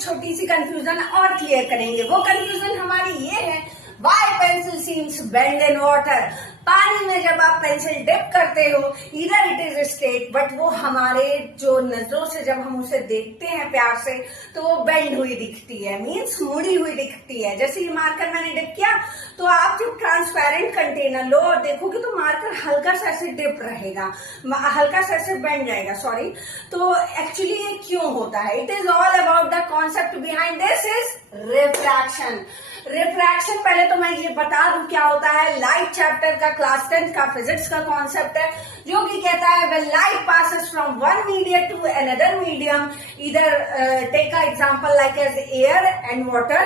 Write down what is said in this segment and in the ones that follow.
एक छोटी सी कंफ्यूजन और क्लियर करेंगे। वो कंफ्यूजन हमारी ये है, Why pencil seems bend in water? पानी में जब आप पेंसिल डिप करते हो, इधर इट इज स्ट्रेट, बट वो हमारे जो नजरों से जब हम उसे देखते हैं प्यार से, तो वो बेंड हुई दिखती है, मीन्स मुड़ी हुई दिखती है। जैसे ये मार्कर मैंने डिप किया, तो आप जब ट्रांसपेरेंट कंटेनर लो और देखोगे तो मार्कर हल्का सा ऐसे डिप रहेगा, हल्का सा ऐसे बेंड जाएगा, सॉरी। तो एक्चुअली ये क्यों होता है? It is all about the concept behind this is refraction. Refraction, पहले तो मैं ये बता दूं क्या होता है। लाइट चैप्टर का क्लास 10 का फिजिक्स का कॉन्सेप्ट है, जो कि कहता है when light passes from one medium to another medium, either take an example like as air and water,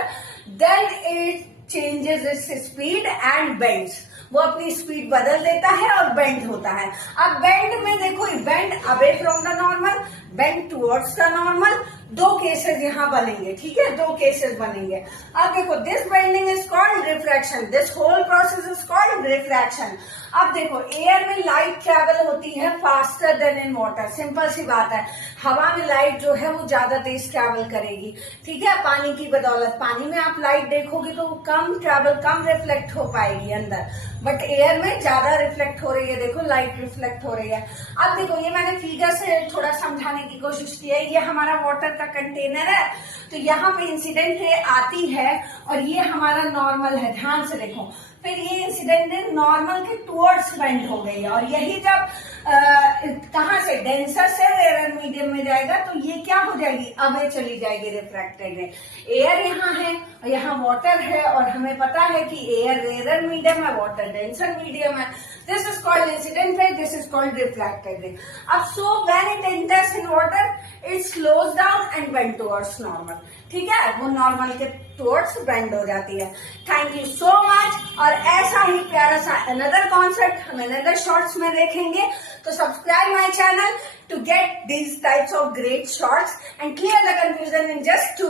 then it changes its speed and bends. वो अपनी स्पीड बदल देता है और बेंड होता है। अब बेंड में देखो, bend away from the normal, bend towards the normal, दो केसेस यहाँ बनेंगे, ठीक है, दो केसेस बनेंगे। अब देखो, this bending is called refraction, this whole process is called refraction. अब देखो, एयर में लाइट ट्रेवल होती है faster than in water, simple सी बात है। हवा में लाइट जो है वो ज्यादा तेज ट्रेवल करेगी, ठीक है, पानी की बदौलत। पानी में आप लाइट देखोगे तो कम ट्रेवल, कम रिफ्लेक्ट हो पाएगी अंदर, बट एयर में ज्यादा रिफ्लेक्ट हो रही है। देखो, लाइट रिफ्लेक्ट हो रही है। अब देखो, ये मैंने फिगर से थोड़ा समझाने की कोशिश की है। ये हमारा वाटर का कंटेनर है, तो यहाँ पे इंसिडेंट रे आती है और ये हमारा नॉर्मल है, ध्यान से देखो। फिर ये इंसिडेंट रे नॉर्मल के टुवर्ड्स बेंड हो गई है, और यही जब कहां से, डेंसर से रेयर मीडियम में जाएगा, तो ये क्या हो जाएगी, अवे चली जाएगी रिफ्रैक्टेड रे। एयर यहाँ है और यहाँ वाटर है, और हमें पता है कि एयर रेयर मीडियम है, वाटर डेंसर मीडियम है। This is called incident ray, this is called refracted ray. अब so when it enters in water, it slows down and bend towards normal, ठीक है, वो नॉर्मल के टुवर्ड्स बेंड हो जाती है। Thank you so much. और ऐसा ही प्यारा सा अनदर कॉन्सेप्ट हम अनदर शॉर्ट्स में देखेंगे, तो subscribe my channel to get these types of great shorts and clear the confusion in just 2